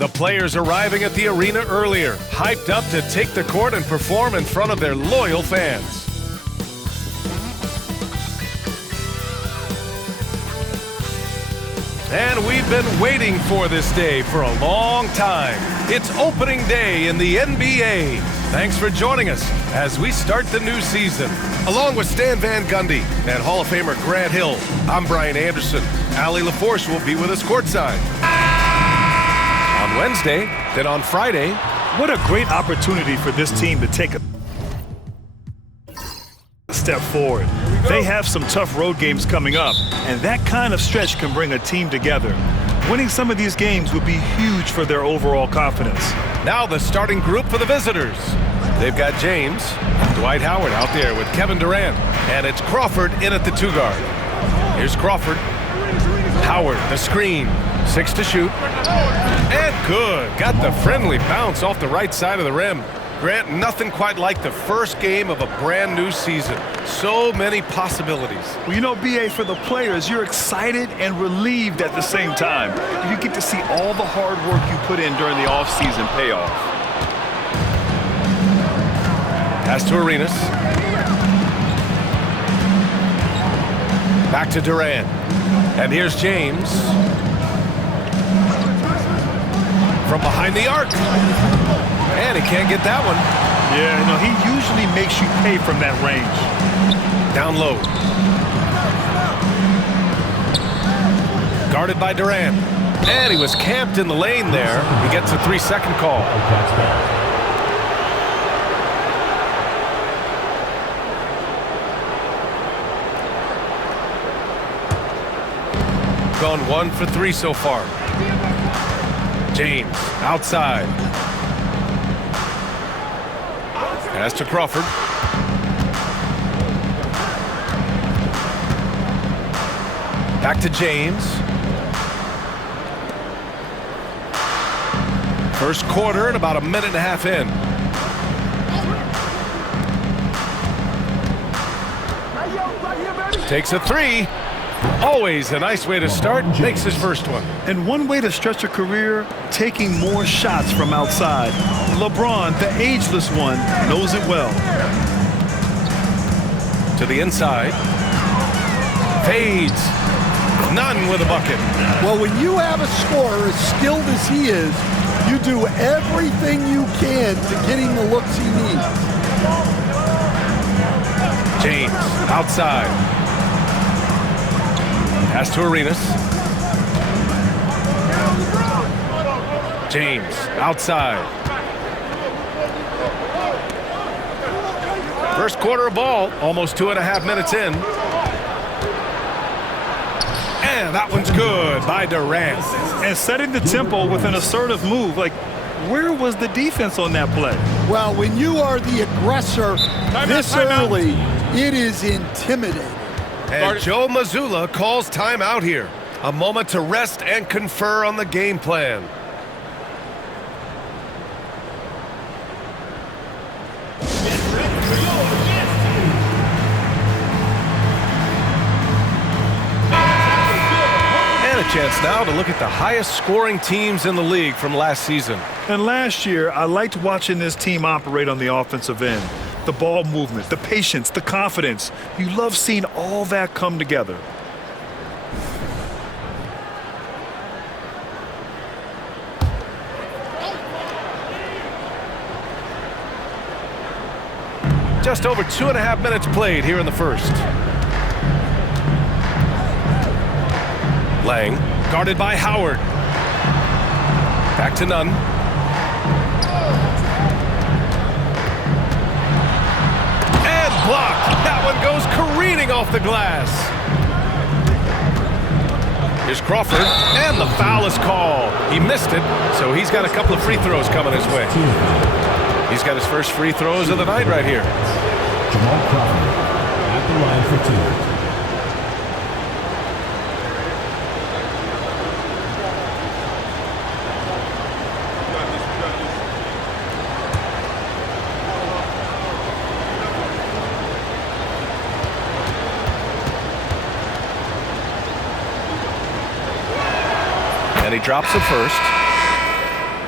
The players arriving at the arena earlier, hyped up to take the court and perform in front of their loyal fans. And we've been waiting for this day for a long time. It's opening day in the NBA. Thanks for joining us as we start the new season. Along with Stan Van Gundy and Hall of Famer Grant Hill, I'm Brian Anderson. Allie LaForce will be with us courtside on Wednesday, then on Friday. What a great opportunity for this team to take a step forward. They have some tough road games coming up, and that kind of stretch can bring a team together. Winning some of these games would be huge for their overall confidence. Now the starting group for the visitors. They've got James, Dwight Howard out there with Kevin Durant, and it's Crawford in at the 2 guard. Here's Crawford. Howard, the screen, 6 to shoot. And good. Got the friendly bounce off the right side of the rim. Grant, nothing quite like the first game of a brand new season. So many possibilities. Well, you know, B.A., for the players, you're excited and relieved at the same time. You get to see all the hard work you put in during the offseason pay off. Pass to Arenas. Back to Durant. And here's James. From behind the arc. And he can't get that one. Yeah, no, he usually makes you pay from that range. Down low. Guarded by Durant. And he was camped in the lane there. He gets a 3-second call. Gone 1 for 3 so far. James outside. Pass to Crawford. Back to James. First quarter and about a minute and a half in. Takes a 3. Always a nice way to start. Makes his first one. And one way to stretch a career, taking more shots from outside. LeBron, the ageless one, knows it well. To the inside. Fades. None with a bucket. Well, when you have a scorer as skilled as he is, you do everything you can to get him the looks he needs. James outside. Pass to Arenas. James outside. First quarter of ball, almost 2.5 minutes in. And that one's good by Durant. And setting the tempo with an assertive move. Like, where was the defense on that play? Well, when you are the aggressor this early, it is intimidating. And Joe Mazzulla calls timeout here. A moment to rest and confer on the game plan. And a chance now to look at the highest scoring teams in the league from last season. And last year, I liked watching this team operate on the offensive end. The ball movement, the patience, the confidence. You love seeing all that come together. Just over 2.5 minutes played here in the first. Lang, guarded by Howard. Back to Nunn. Blocked. That one goes careening off the glass. Here's Crawford, and the foul is called. He missed it, so he's got a couple of free throws coming his way. He's got his first free throws of the night right here. Jamal Crawford at the line for 2. And he drops it first.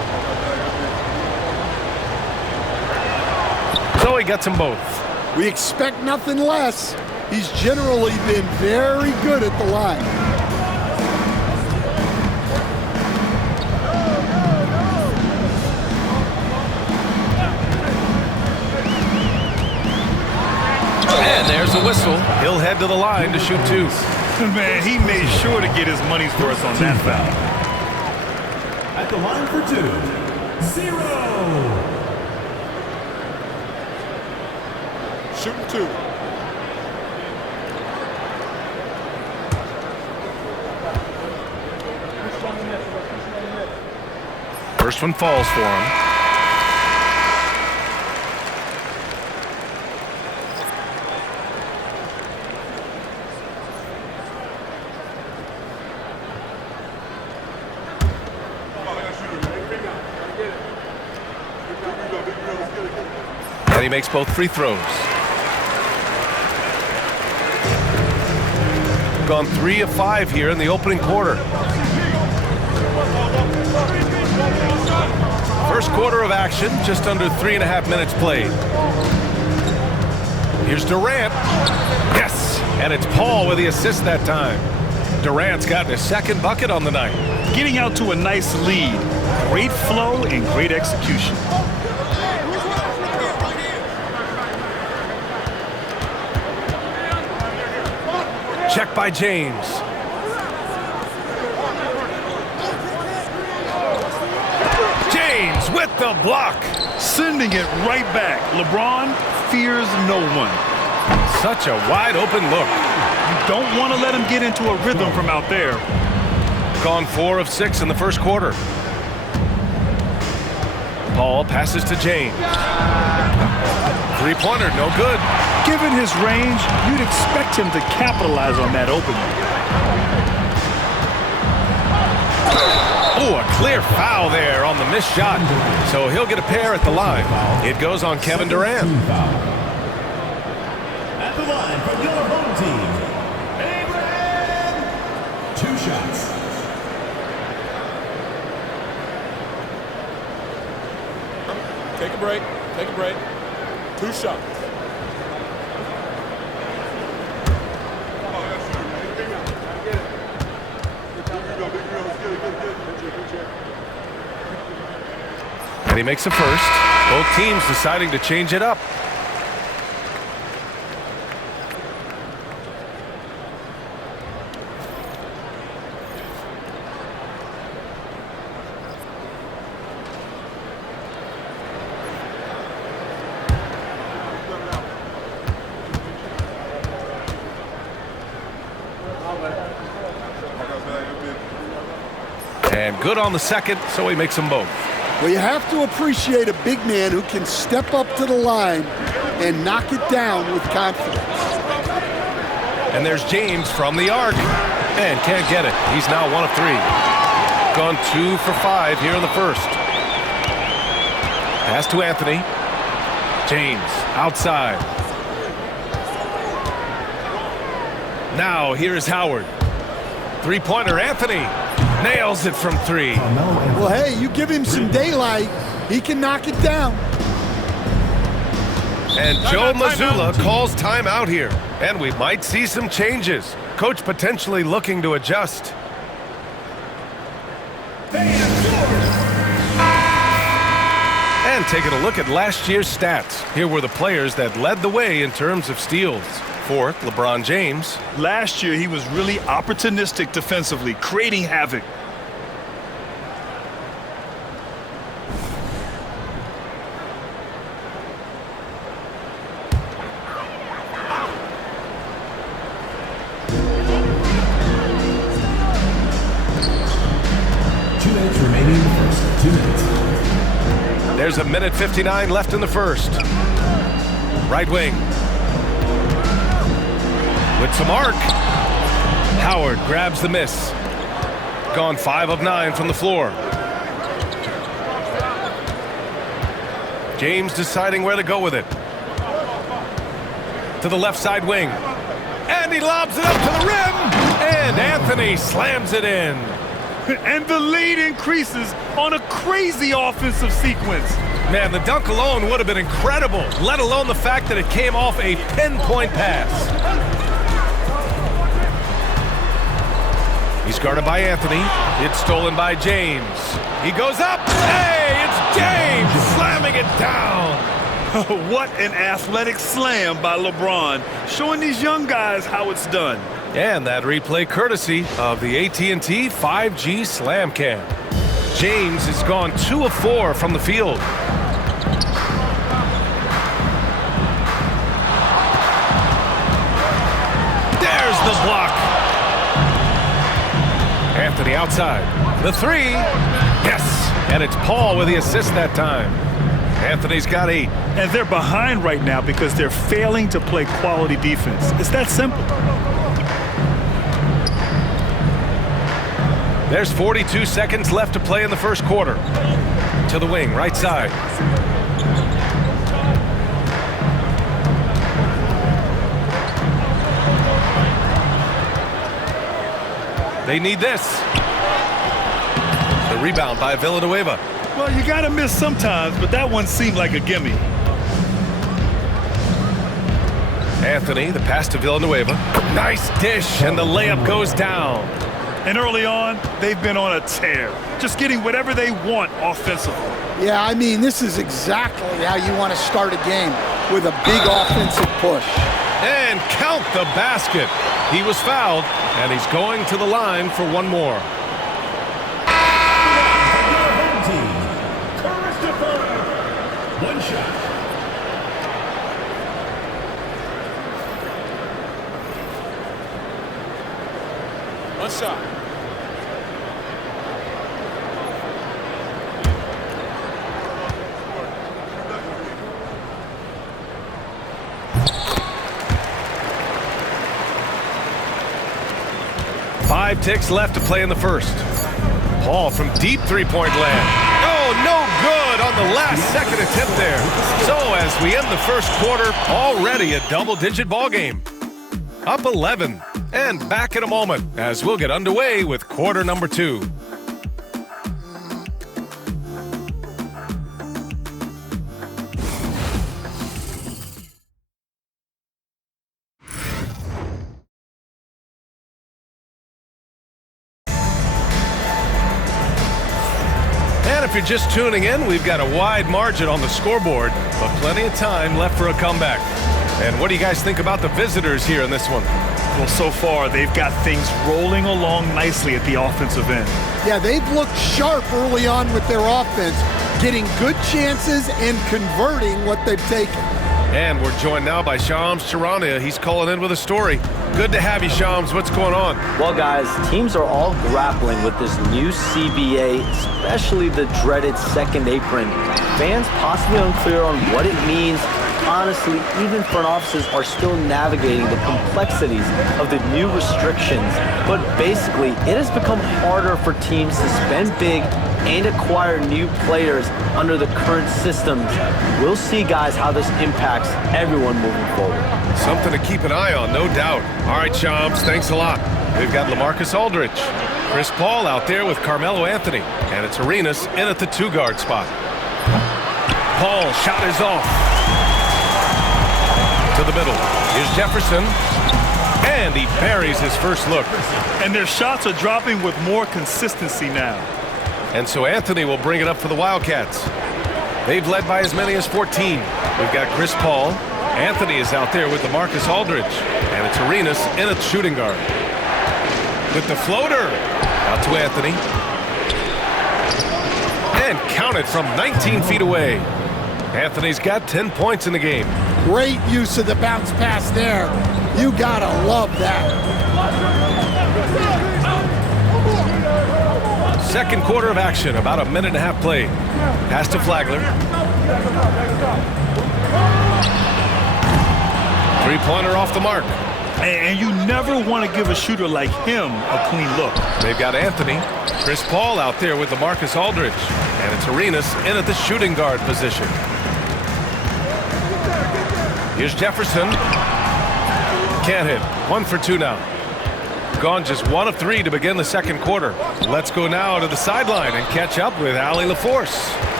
gets them both. We expect nothing less. He's generally been very good at the line. And there's a whistle. He'll head to the line to shoot 2. Man, he made sure to get his money's worth on that foul. At the line for 2, 0. Shooting 2. First one falls for him. And he makes both free throws. Gone 3 of 5 here in the opening quarter. First quarter of action, just under 3.5 minutes played. Here's Durant. Yes, and it's Paul with the assist that time. Durant's gotten his second bucket on the night. Getting out to a nice lead. Great flow and great execution. Check by James. James with the block. Sending it right back. LeBron fears no one. Such a wide open look. You don't want to let him get into a rhythm from out there. Gone 4 of 6 in the first quarter. Paul passes to James. Three-pointer, no good. Given his range, you'd expect him to capitalize on that opening. Oh, a clear foul there on the missed shot. So he'll get a pair at the line. It goes on Kevin Durant. At the line from your home team, Abraham. 2 shots. Take a break. Take a break. 2 shots. And he makes a first. Both teams deciding to change it up. And good on the second, so he makes them both. Well, you have to appreciate a big man who can step up to the line and knock it down with confidence. And there's James from the arc. And can't get it. He's now 1 of 3. Gone 2 for 5 here in the first. Pass to Anthony. James outside. Now here's Howard. Three-pointer, Anthony. Nails it from 3. Well, hey, you give him some daylight, he can knock it down. And Joe Mazzulla calls timeout here. And we might see some changes. Coach potentially looking to adjust. And taking a look at last year's stats. Here were the players that led the way in terms of steals. Fourth, LeBron James. Last year, he was really opportunistic defensively, creating havoc. There's a minute 59 left in the first. Right wing. With some arc. Howard grabs the miss. Gone 5 of 9 from the floor. James deciding where to go with it. To the left side wing. And he lobs it up to the rim. And Anthony slams it in. And the lead increases on a crazy offensive sequence. Man, the dunk alone would have been incredible, let alone the fact that it came off a pinpoint pass. He's guarded by Anthony. It's stolen by James. He goes up. Hey, it's James slamming it down. What an athletic slam by LeBron, showing these young guys how it's done. And that replay courtesy of the AT&T 5G Slam Cam. James has gone 2 of 4 from the field. There's the block. Anthony outside. The 3. Yes. And it's Paul with the assist that time. Anthony's got 8. And they're behind right now because they're failing to play quality defense. It's that simple. There's 42 seconds left to play in the first quarter. To the wing, right side. They need this. The rebound by Villanueva. Well, you got to miss sometimes, but that one seemed like a gimme. Anthony, the pass to Villanueva. Nice dish, and the layup goes down. And early on, they've been on a tear, just getting whatever they want offensively. Yeah, I mean, this is exactly how you want to start a game, with a big offensive push. And count the basket. He was fouled, and he's going to the line for one more. One shot. One shot. Five ticks left to play in the first. Paul from deep three-point land. Oh, no good on the last second attempt there. So as we end the first quarter, already a double-digit ball game. Up 11. And back in a moment as we'll get underway with quarter number 2. And if you're just tuning in, we've got a wide margin on the scoreboard, but plenty of time left for a comeback. And what do you guys think about the visitors here in this one? Well, so far, they've got things rolling along nicely at the offensive end. Yeah, they've looked sharp early on with their offense, getting good chances and converting what they've taken. And we're joined now by Shams Charania. He's calling in with a story. Good to have you, Shams. What's going on? Well, guys, teams are all grappling with this new CBA, especially the dreaded second apron. Fans possibly unclear on what it means. Honestly, even front offices are still navigating the complexities of the new restrictions. But basically, it has become harder for teams to spend big and acquire new players under the current systems. We'll see, guys, how this impacts everyone moving forward. Something to keep an eye on, no doubt. All right, Shams, thanks a lot. We've got LaMarcus Aldridge, Chris Paul out there with Carmelo Anthony, and it's Arenas in at the 2-guard spot. Paul, shot is off. To the middle. Here's Jefferson. And he buries his first look. And their shots are dropping with more consistency now. And so Anthony will bring it up for the Wildcats. They've led by as many as 14. We've got Chris Paul. Anthony is out there with LaMarcus Aldridge. And it's Arenas in at shooting guard. With the floater. Out to Anthony. And counted from 19 feet away. Anthony's got 10 points in the game. Great use of the bounce pass there. You gotta love that. Second quarter of action, about a minute and a half played. Pass to Flagler. Three-pointer off the mark. And you never want to give a shooter like him a clean look. They've got Anthony. Chris Paul out there with LaMarcus Aldridge. And it's Arenas in at the shooting guard position. Here's Jefferson. Can't hit. 1 for 2 now. Gone just 1 of 3 to begin the second quarter. Let's go now to the sideline and catch up with Allie LaForce.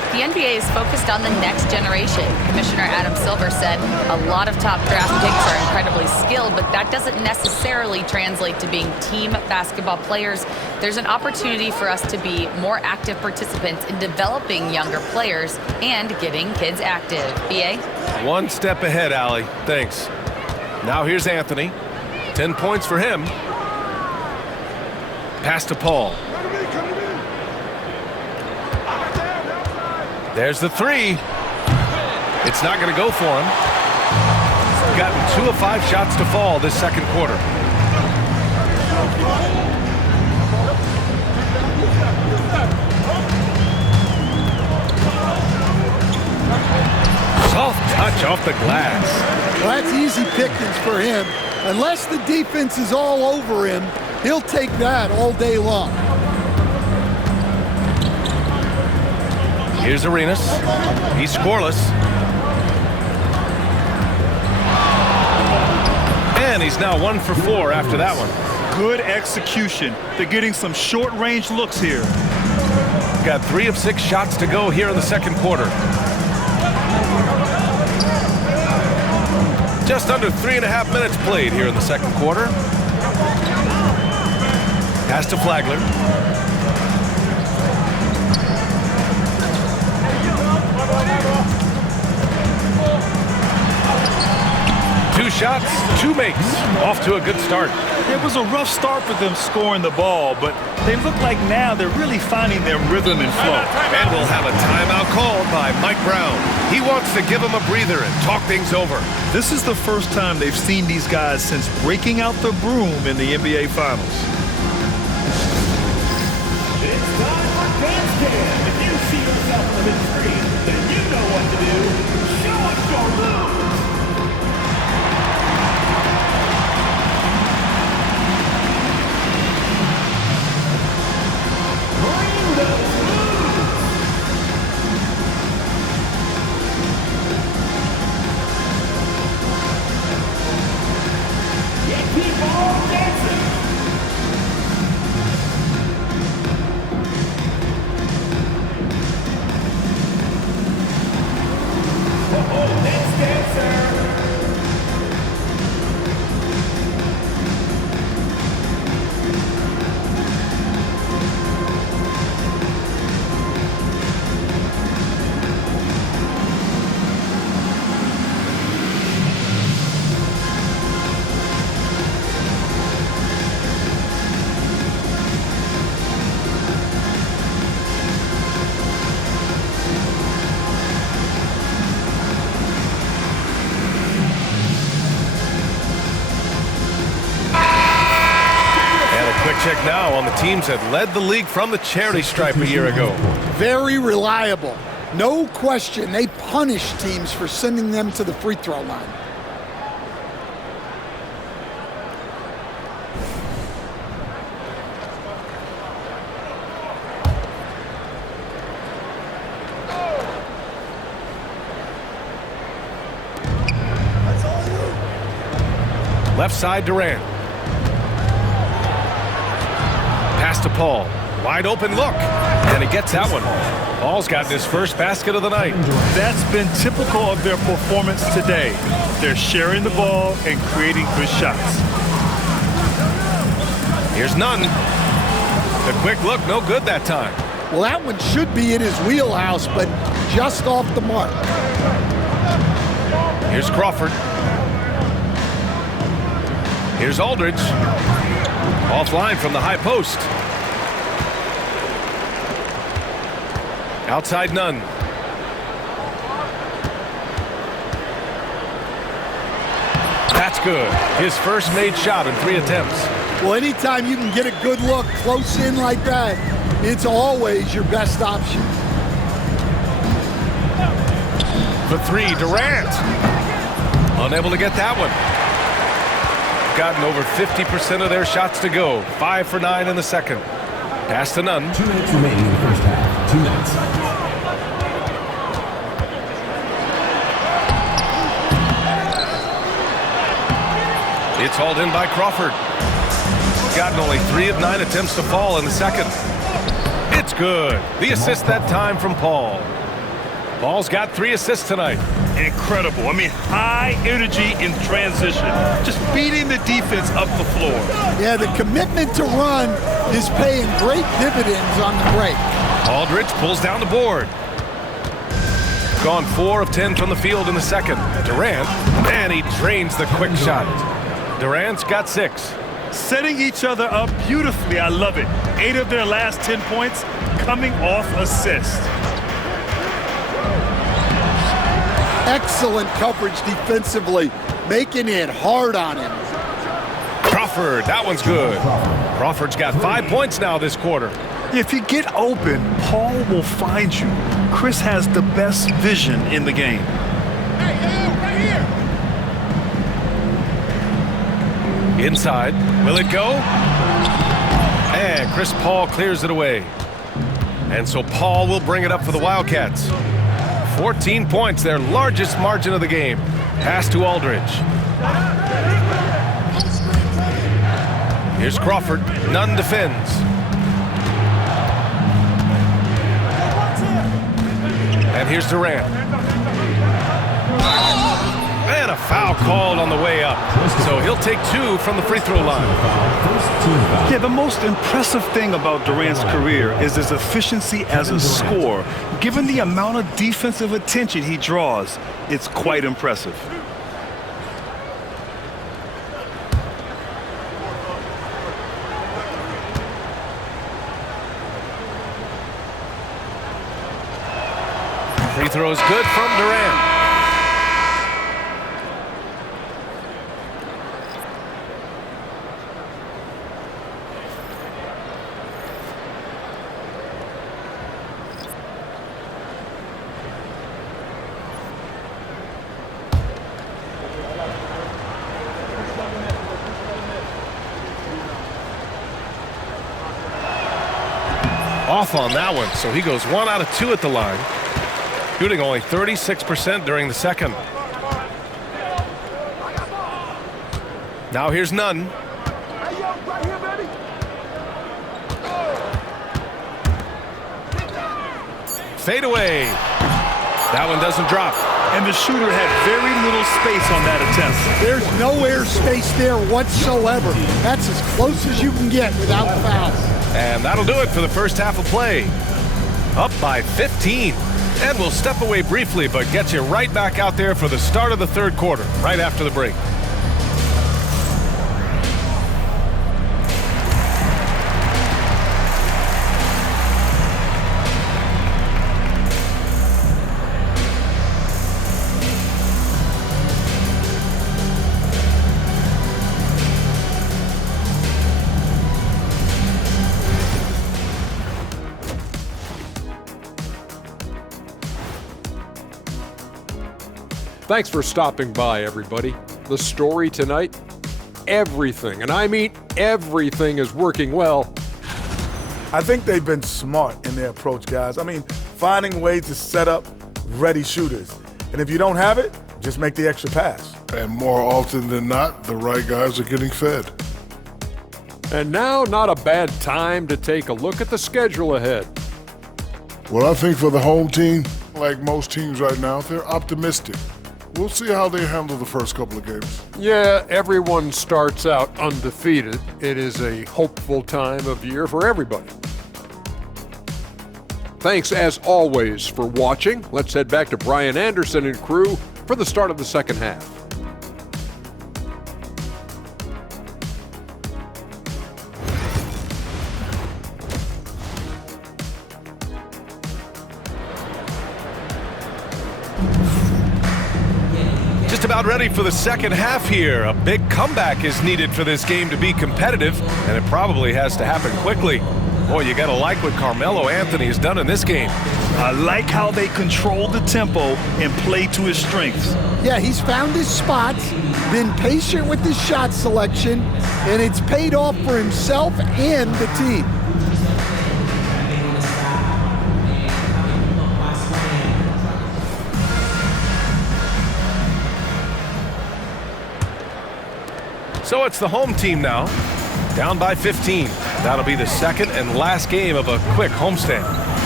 The NBA is focused on the next generation. Commissioner Adam Silver said a lot of top draft picks are incredibly skilled, but that doesn't necessarily translate to being team basketball players. There's an opportunity for us to be more active participants in developing younger players and getting kids active. BA? One step ahead, Allie. Thanks. Now here's Anthony. 10 points for him. Pass to Paul. There's the three. It's not going to go for him. Gotten 2 of 5 shots to fall this second quarter. Soft touch off the glass. Well, that's easy pickings for him. Unless the defense is all over him, he'll take that all day long. Here's Arenas. He's scoreless. And he's now 1 for 4 after that one. Good execution. They're getting some short-range looks here. Got 3 of 6 shots to go here in the second quarter. Just under 3.5 minutes played here in the second quarter. Pass to Flagler. Two shots, 2 makes. Off to a good start. It was a rough start for them scoring the ball, but they look like now they're really finding their rhythm and flow. And we'll have a timeout called by Mike Brown. He wants to give them a breather and talk things over. This is the first time they've seen these guys since breaking out the broom in the NBA Finals. It's time for Dance Cam. If you see yourself on the big screen, then you know what to do. Show us your moves. Bring those moves. Yeah, keep on dancing. Oh, next dancer. Check now on the teams that led the league from the charity stripe a year ago. Very reliable. No question, they punish teams for sending them to the free throw line. Left side, Durant. Pass to Paul. Wide open look. And he gets that one. Paul's gotten his first basket of the night. That's been typical of their performance today. They're sharing the ball and creating good shots. Here's Nunn. The quick look, no good that time. Well, that one should be in his wheelhouse, but just off the mark. Here's Crawford. Here's Aldridge. Offline from the high post. Outside Nunn. That's good. His first made shot in 3 attempts. Well, anytime you can get a good look close in like that, it's always your best option. For 3, Durant. Unable to get that one. Gotten over 50% of their shots to go. 5 for 9 in the second. Pass to Nunn. 2 minutes remaining in the first half. 2 minutes. It's hauled in by Crawford. Gotten only 3 of 9 attempts to fall in the second. It's good. The assist that time from Paul. Paul's got 3 assists tonight. Incredible. I mean, high energy in transition. Just beating the defense up the floor. Yeah, the commitment to run is paying great dividends on the break. Aldridge pulls down the board. Gone 4 of 10 from the field in the second. Durant, and he drains the quick shot. Durant's got 6. Setting each other up beautifully. I love it. 8 of their last 10 points coming off assists. Excellent coverage defensively, making it hard on him. Crawford, that one's good. Crawford's got 5 points now this quarter. If you get open, Paul will find you. Chris has the best vision in the game. Hey, right here. Inside, will it go? And Chris Paul clears it away. And so Paul will bring it up for the Wildcats. 14 points, their largest margin of the game. Pass to Aldridge. Here's Crawford. Nunn defends. And here's Durant. And a foul called on the way up. So he'll take 2 from the free throw line. Yeah, the most impressive thing about Durant's career is his efficiency as a scorer. Given the amount of defensive attention he draws, it's quite impressive. Free throw is good from Durant. Off on that one, so he goes 1 out of 2 at the line. Shooting only 36% during the second. Now here's Nunn. Fade away. That one doesn't drop. And the shooter had very little space on that attempt. There's no air space there whatsoever. That's as close as you can get without foul. And that'll do it for the first half of play. Up by 15. And we'll step away briefly, but get you right back out there for the start of the third quarter, right after the break. Thanks for stopping by, everybody. The story tonight, everything, and I mean everything, is working well. I think they've been smart in their approach, guys. I mean, finding ways to set up ready shooters. And if you don't have it, just make the extra pass. And more often than not, the right guys are getting fed. And now, not a bad time to take a look at the schedule ahead. Well, I think for the home team, like most teams right now, they're optimistic. We'll see how they handle the first couple of games. Yeah, everyone starts out undefeated. It is a hopeful time of year for everybody. Thanks, as always, for watching. Let's head back to Brian Anderson and crew for the start of the second half. Just about ready for the second half here. A big comeback is needed for this game to be competitive, and it probably has to happen quickly. Boy, you gotta like what Carmelo Anthony has done in this game. I like how they control the tempo and play to his strengths. Yeah, he's found his spots, been patient with his shot selection, and it's paid off for himself and the team. So it's the home team now, down by 15. That'll be the second and last game of a quick homestand.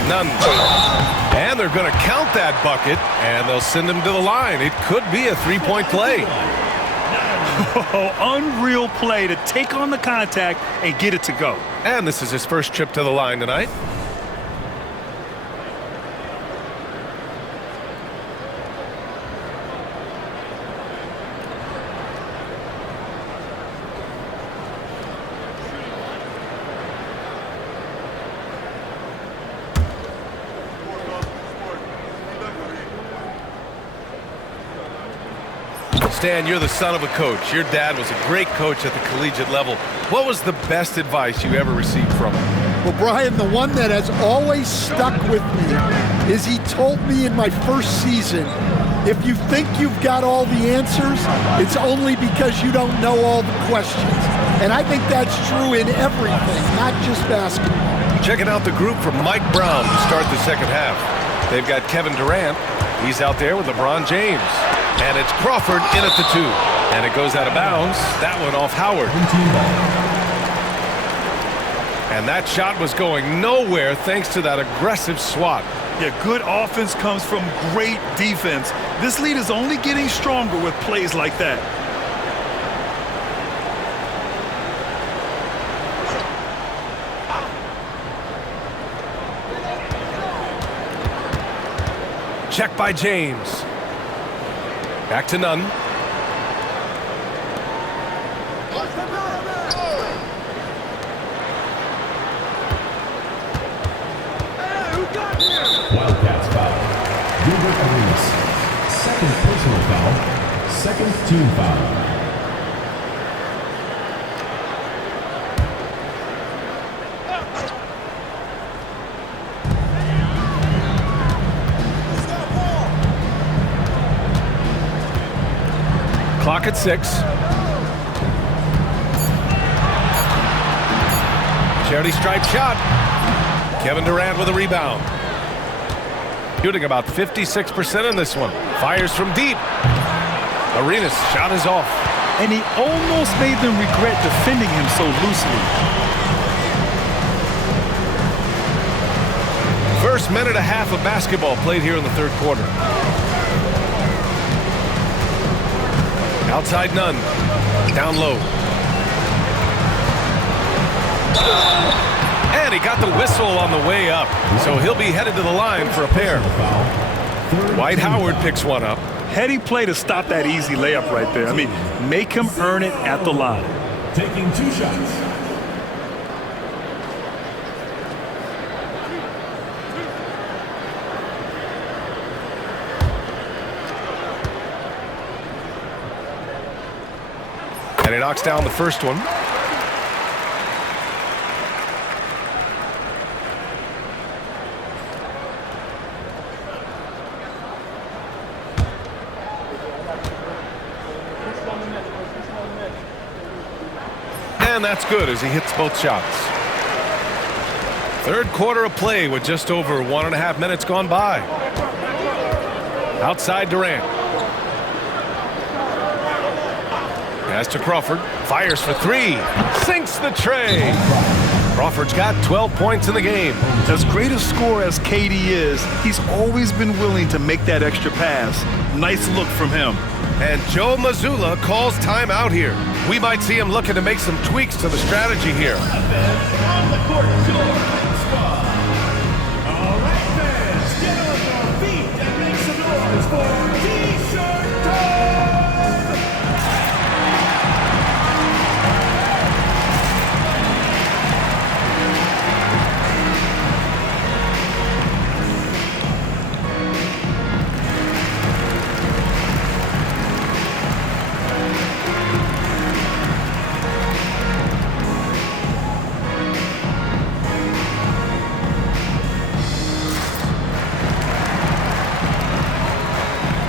None. And they're going to count that bucket, and they'll send him to the line. It could be a three-point play. Oh, unreal play to take on the contact and get it to go. And this is his first trip to the line tonight. Stan, you're the son of a coach. Your dad was a great coach at the collegiate level. What was the best advice you ever received from him? Well, Brian, the one that has always stuck with me is he told me in my first season, if you think you've got all the answers, it's only because you don't know all the questions. And I think that's true in everything, not just basketball. Checking out the group from Mike Brown to start the second half. They've got Kevin Durant. He's out there with LeBron James. And it's Crawford in at the 2. And it goes out of bounds. That one off Howard. And that shot was going nowhere thanks to that aggressive swat. Yeah, good offense comes from great defense. This lead is only getting stronger with plays like that. Check by James. Back to Nunn. Wildcats foul. Gilbert Arenas. Second personal foul. Second team foul. Clock at 6. Charity stripe shot. Kevin Durant with a rebound. Shooting about 56% in this one. Fires from deep. Arenas' shot is off. And he almost made them regret defending him so loosely. First minute and a half of basketball played here in the third quarter. Outside Nunn. Down low. And he got the whistle on the way up. So he'll be headed to the line for a pair. Dwight Howard picks one up. Heady play to stop that easy layup right there. I mean, make him earn it at the line. Taking 2 shots. And he knocks down the first one. And that's good as he hits both shots. Third quarter of play with just over 1.5 minutes gone by. Outside Durant. Pass to Crawford. Fires for 3. Sinks the tray. Crawford's got 12 points in the game. As great a scorer as KD is, he's always been willing to make that extra pass. Nice look from him. And Joe Mazzulla calls timeout here. We might see him looking to make some tweaks to the strategy here. On the court, squad. All right, fans, get on your feet and make some noise for T-shirt time!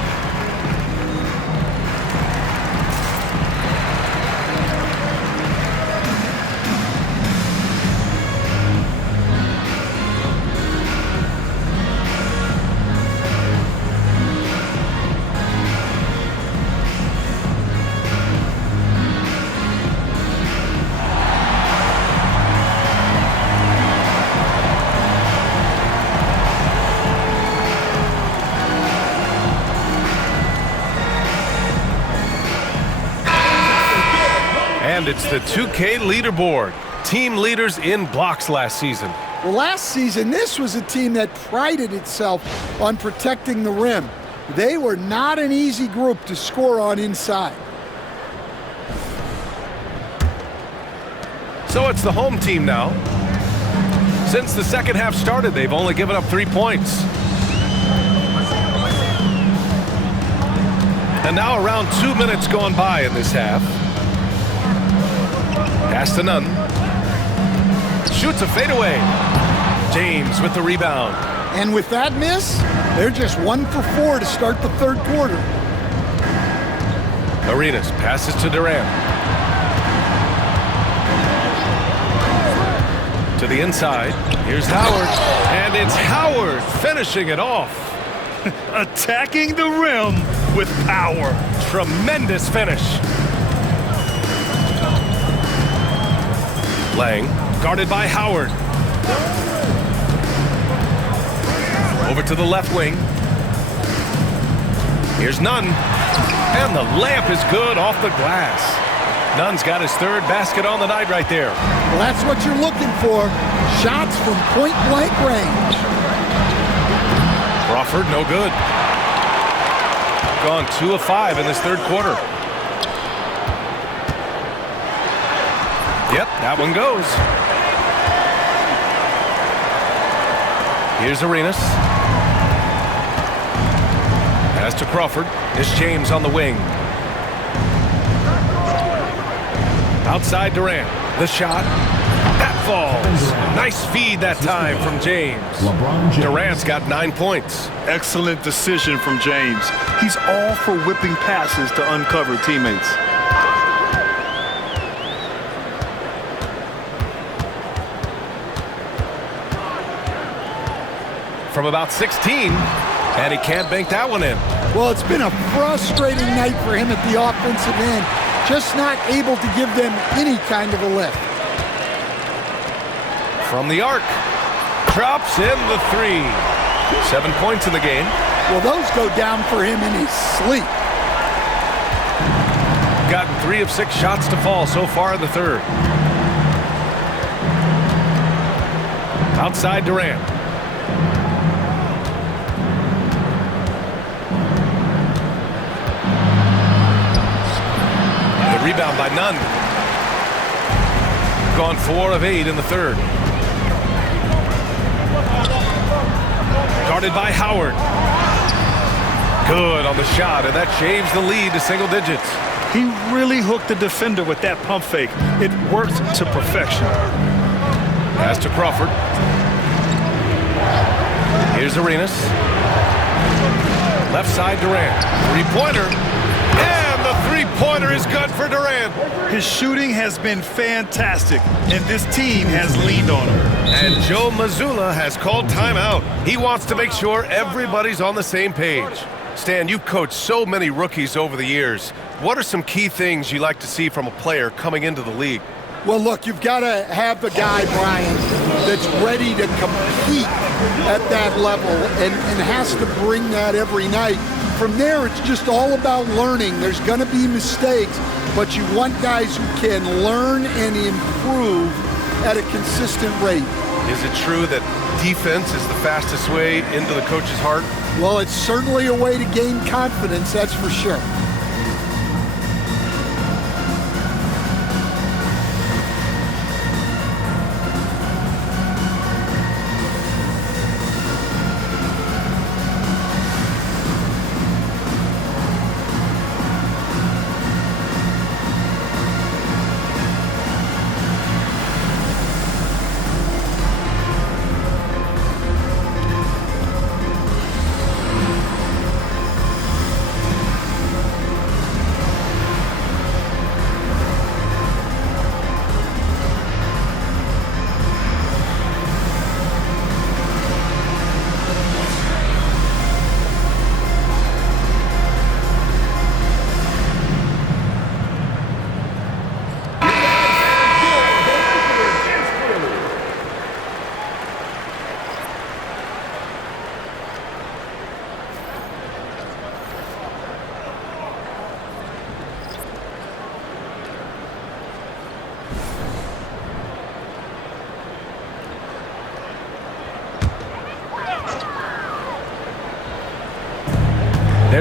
And it's the 2K leaderboard. Team leaders in blocks last season. Well, last season, this was a team that prided itself on protecting the rim. They were not an easy group to score on inside. So it's the home team now. Since the second half started, they've only given up 3 points. And now around 2 minutes gone by in this half. Pass to Nunn. Shoots a fadeaway. James with the rebound. And with that miss, they're just 1 for 4 to start the third quarter. Arenas passes to Durant. To the inside. Here's Howard. And it's Howard finishing it off. Attacking the rim with power. Tremendous finish. Lang, guarded by Howard. Over to the left wing. Here's Nunn. And the layup is good off the glass. Nunn's got his third basket on the night right there. Well, that's what you're looking for. Shots from point-blank range. Crawford, no good. Gone 2 of 5 in this third quarter. Yep, that one goes. Here's Arenas. Pass to Crawford. It's James on the wing. Outside Durant. The shot. That falls. Nice feed that time from James. Durant's got 9 points. Excellent decision from James. He's all for whipping passes to uncover teammates. From about 16, and he can't bank that one in. Well, it's been a frustrating night for him at the offensive end. Just not able to give them any kind of a lift. From the arc. Drops in the 3. 7 points in the game. Well, those go down for him in his sleep. Gotten 3 of 6 shots to fall so far in the third. Outside Durant. The rebound by Nunn. Gone 4 of 8 in the third. Guarded by Howard. Good on the shot, and that shaves the lead to single digits. He really hooked the defender with that pump fake. It worked to perfection. Pass to Crawford. Here's Arenas. Left side Durant. Three-pointer. And the three-pointer is good for Durant. His shooting has been fantastic, and this team has leaned on him. And Joe Mazzulla has called timeout. He wants to make sure everybody's on the same page. Stan, you've coached so many rookies over the years. What are some key things you like to see from a player coming into the league? Well, look, you've got to have the guy, Brian, that's ready to compete at that level and has to bring that every night. From there, it's just all about learning. There's going to be mistakes, but you want guys who can learn and improve at a consistent rate. Is it true that defense is the fastest way into the coach's heart? Well, it's certainly a way to gain confidence, that's for sure.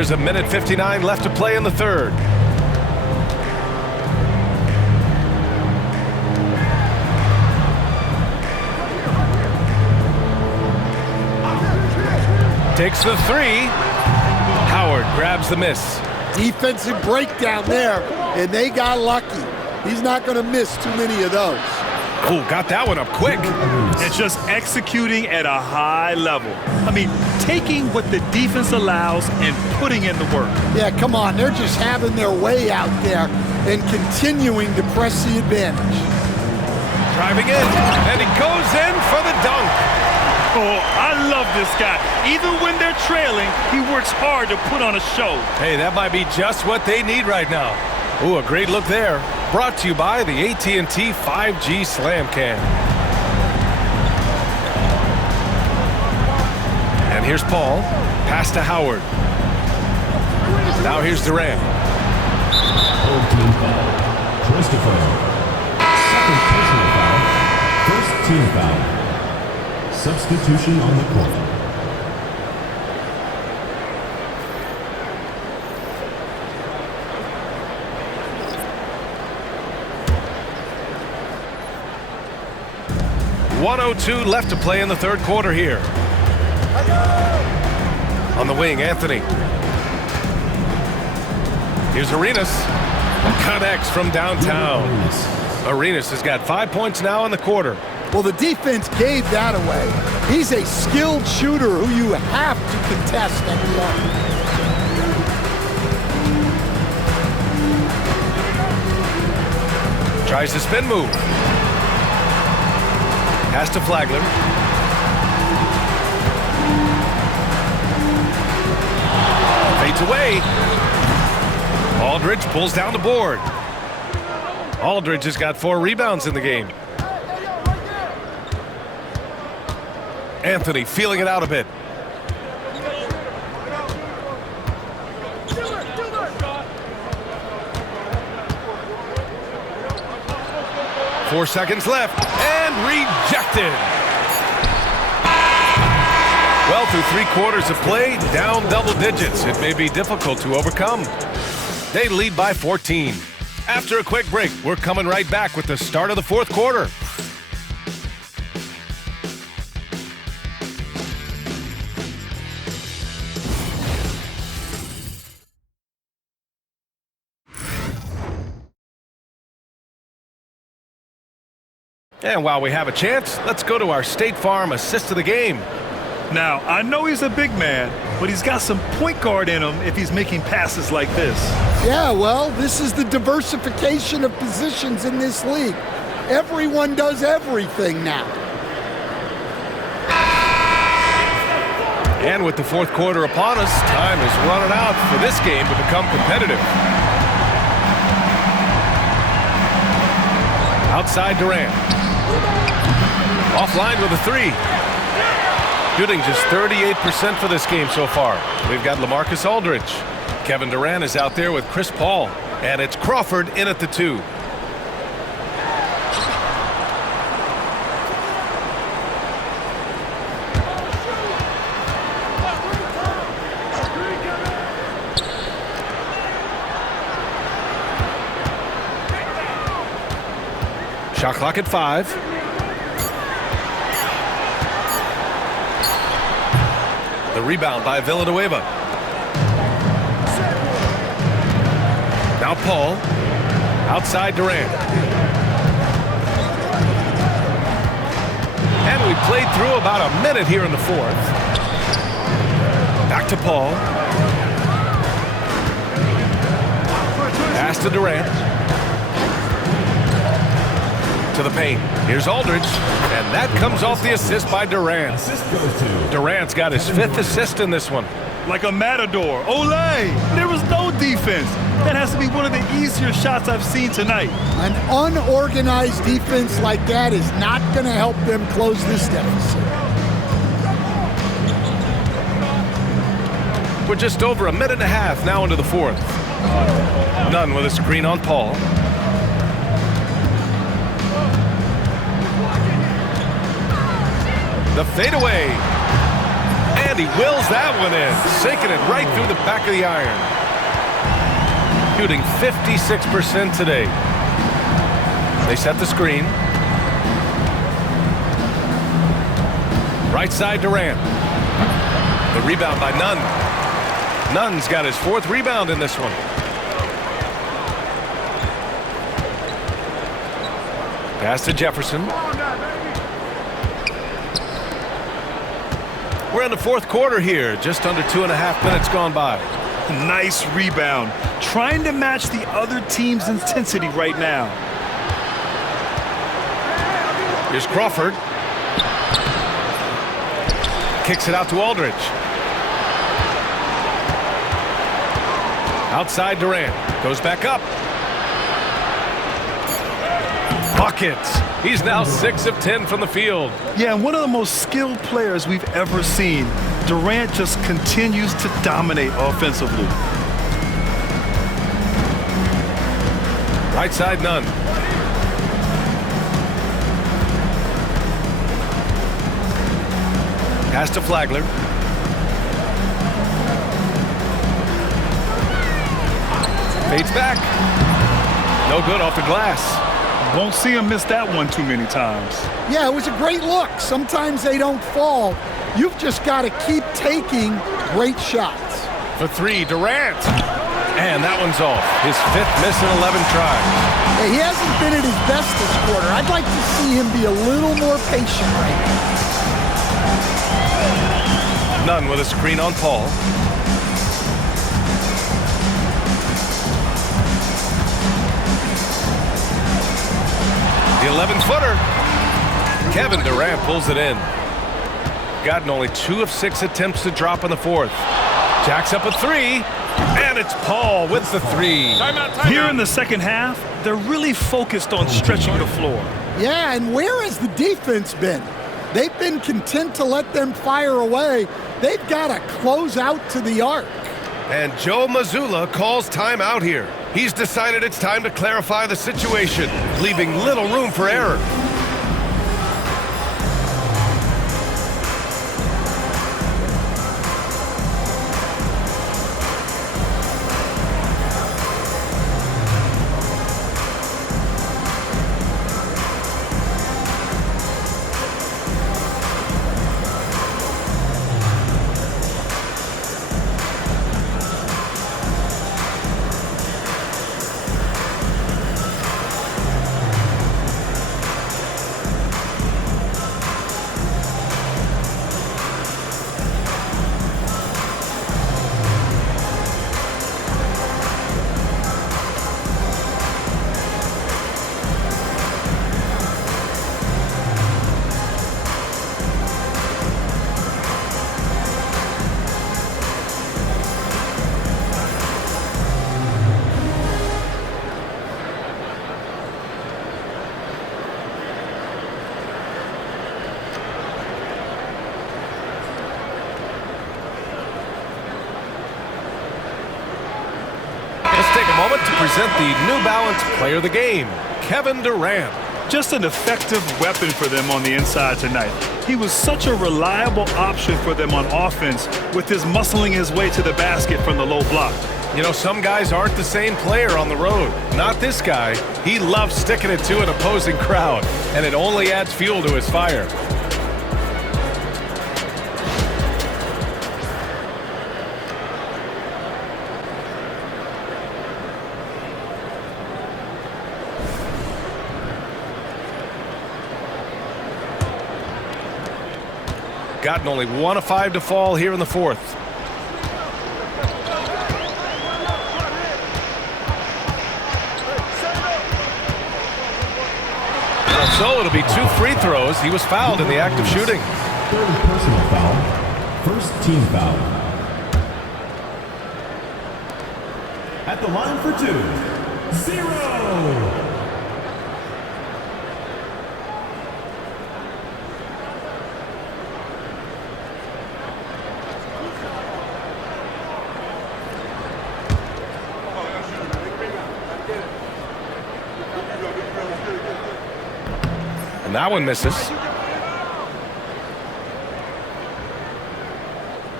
There's a minute 59 left to play in the third. Takes the three. Howard grabs the miss. Defensive breakdown there, and they got lucky. He's not going to miss too many of those. Oh, got that one up quick. It's just executing at a high level. I mean, taking what the defense allows and putting in the work. Yeah, come on. They're just having their way out there and continuing to press the advantage. Driving in, and he goes in for the dunk. Oh, I love this guy. Even when they're trailing, he works hard to put on a show. Hey, that might be just what they need right now. Ooh, a great look there. Brought to you by the AT&T 5G Slam Cam. And here's Paul. Pass to Howard. Now here's Durant. Old team foul. Christopher. Second personal foul. First team foul. Substitution on the court. .102 left to play in the third quarter here. On the wing, Anthony. Here's Arenas. Connects from downtown. Arenas has got 5 points now in the quarter. Well, the defense gave that away. He's a skilled shooter who you have to contest at the arc. Tries to spin move. Pass to Flagler. Fades away. Aldridge pulls down the board. Aldridge has got 4 rebounds in the game. Anthony feeling it out a bit. Four seconds left, and rejected. Well, through 3 quarters of play, down double digits. It may be difficult to overcome. They lead by 14. After a quick break, we're coming right back with the start of the fourth quarter. And while we have a chance, let's go to our State Farm assist of the game. Now, I know he's a big man, but he's got some point guard in him if he's making passes like this. Yeah, well, this is the diversification of positions in this league. Everyone does everything now. And with the fourth quarter upon us, time is running out for this game to become competitive. Outside Durant. Offline with a 3. Shooting just 38% for this game so far. We've got LaMarcus Aldridge. Kevin Durant is out there with Chris Paul. And it's Crawford in at the 2. Shot clock at 5. The rebound by Villanueva. Now Paul. Outside Durant. And we played through about a minute here in the fourth. Back to Paul. Pass to Durant. To the paint. Here's Aldridge, and that comes off the assist by Durant. Durant's got his 5th assist in this one. Like a matador. Olay! There was no defense. That has to be one of the easier shots I've seen tonight. An unorganized defense like that is not going to help them close this deficit. We're just over a minute and a half now into the fourth. Nunn with a screen on Paul. The fadeaway. And And he wills that one in, sinking it right through the back of the iron. Shooting 56% today. They set the screen. Right side Durant. The rebound by Nunn. Nunn's got his 4th rebound in this one. Pass to Jefferson. We're in the 4th quarter here. Just under 2.5 minutes gone by. Nice rebound. Trying to match the other team's intensity right now. Here's Crawford. Kicks it out to Aldridge. Outside Durant. Goes back up. Buckets. He's now 6 of 10 from the field. Yeah, and one of the most skilled players we've ever seen. Durant just continues to dominate offensively. Right side Nunn. Pass to Flagler. Fades back. No good off the glass. Won't see him miss that one too many times. Yeah, it was a great look. Sometimes they don't fall. You've just got to keep taking great shots. For 3, Durant. And that one's off. His 5th miss in 11 tries. Yeah, he hasn't been at his best this quarter. I'd like to see him be a little more patient right now. Nunn with a screen on Paul. The 11-footer. Kevin Durant pulls it in. Gotten only 2 of 6 attempts to drop in the 4th. Jacks up a 3. And it's Paul with the 3. Here in the second half, they're really focused on stretching the floor. Yeah, and where has the defense been? They've been content to let them fire away. They've got to close out to the arc. And Joe Mazzulla calls timeout here. He's decided it's time to clarify the situation, leaving little room for error. Take a moment to present the New Balance Player of the Game, Kevin Durant. Just an effective weapon for them on the inside tonight. He was such a reliable option for them on offense with his muscling his way to the basket from the low block. You know, some guys aren't the same player on the road. Not this guy. He loves sticking it to an opposing crowd, and it only adds fuel to his fire. Gotten only 1 of 5 to fall here in the 4th. So it'll be 2 free throws. He was fouled in the act of shooting. Third personal foul. First team foul. At the line for 2, 0. And that one misses.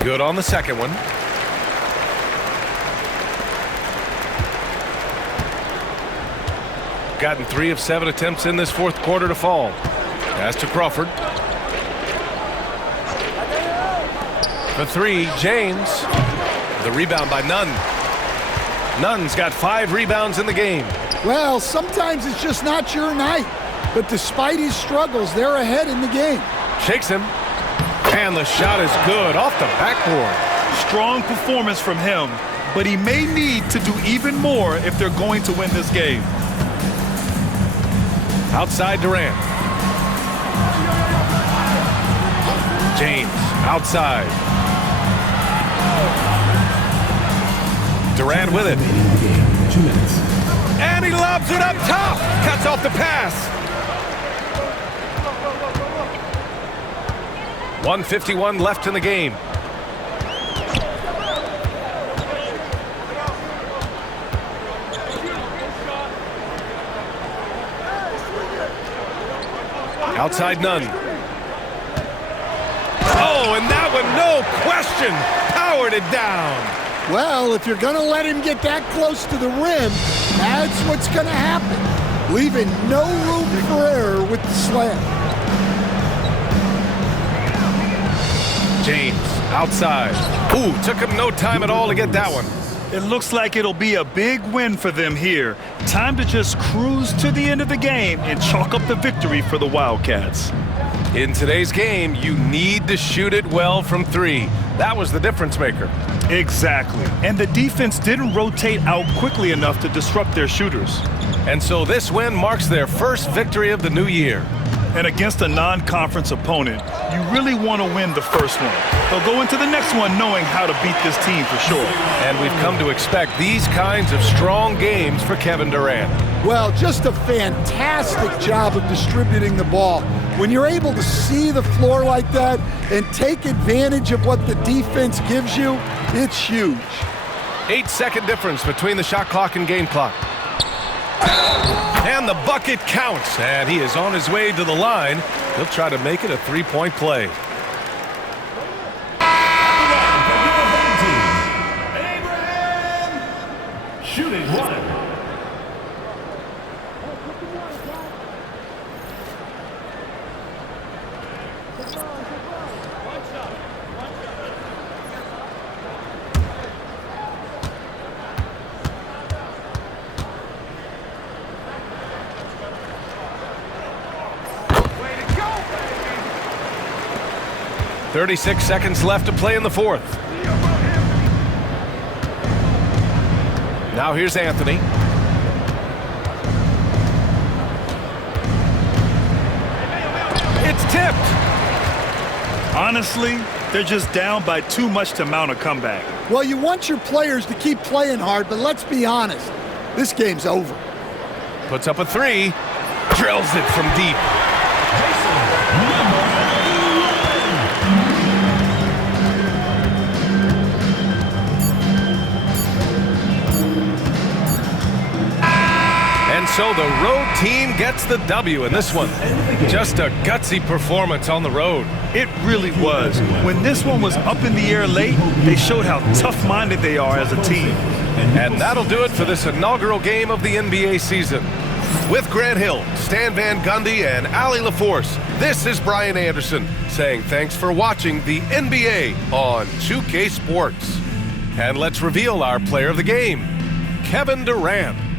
Good on the second one. Gotten 3 of 7 attempts in this fourth quarter to fall. Pass to Crawford. For 3, James. The rebound by Nunn. Nunn's got 5 rebounds in the game. Well, sometimes it's just not your night. But despite his struggles, they're ahead in the game. Shakes him. And the shot is good off the backboard. Strong performance from him, but he may need to do even more if they're going to win this game. Outside Durant. James outside. Durant with it. 2 minutes. And he lobs it up top. Cuts off the pass. 1:51 left in the game. Outside Nunn. Oh, and that one, no question, powered it down. Well, if you're going to let him get that close to the rim, that's what's going to happen. Leaving no room for error with the slam. James outside. Ooh, took him no time at all to get that one. It looks like it'll be a big win for them here. Time to just cruise to the end of the game and chalk up the victory for the Wildcats. In today's game, you need to shoot it well from 3. That was the difference maker. Exactly. And the defense didn't rotate out quickly enough to disrupt their shooters. And so this win marks their first victory of the new year. And against a non-conference opponent, you really want to win the first one. They'll go into the next one knowing how to beat this team for sure. And we've come to expect these kinds of strong games for Kevin Durant. Well, just a fantastic job of distributing the ball. When you're able to see the floor like that and take advantage of what the defense gives you, it's huge. 8-second difference between the shot clock and game clock. And the bucket counts, and he is on his way to the line. He'll try to make it a 3-point play. Abraham, shooting 1. Way to go, 36 seconds left to play in the fourth. Now here's Anthony. It's tipped. Honestly, they're just down by too much to mount a comeback. Well, you want your players to keep playing hard, but let's be honest, this game's over. Puts up a 3. Drills it from deep. And so the road team gets the W in this one. Just a gutsy performance on the road. It really was. When this one was up in the air late, they showed how tough-minded they are as a team. And that'll do it for this inaugural game of the NBA season. With Grant Hill, Stan Van Gundy, and Allie LaForce, this is Brian Anderson saying thanks for watching the NBA on 2K Sports. And let's reveal our player of the game, Kevin Durant.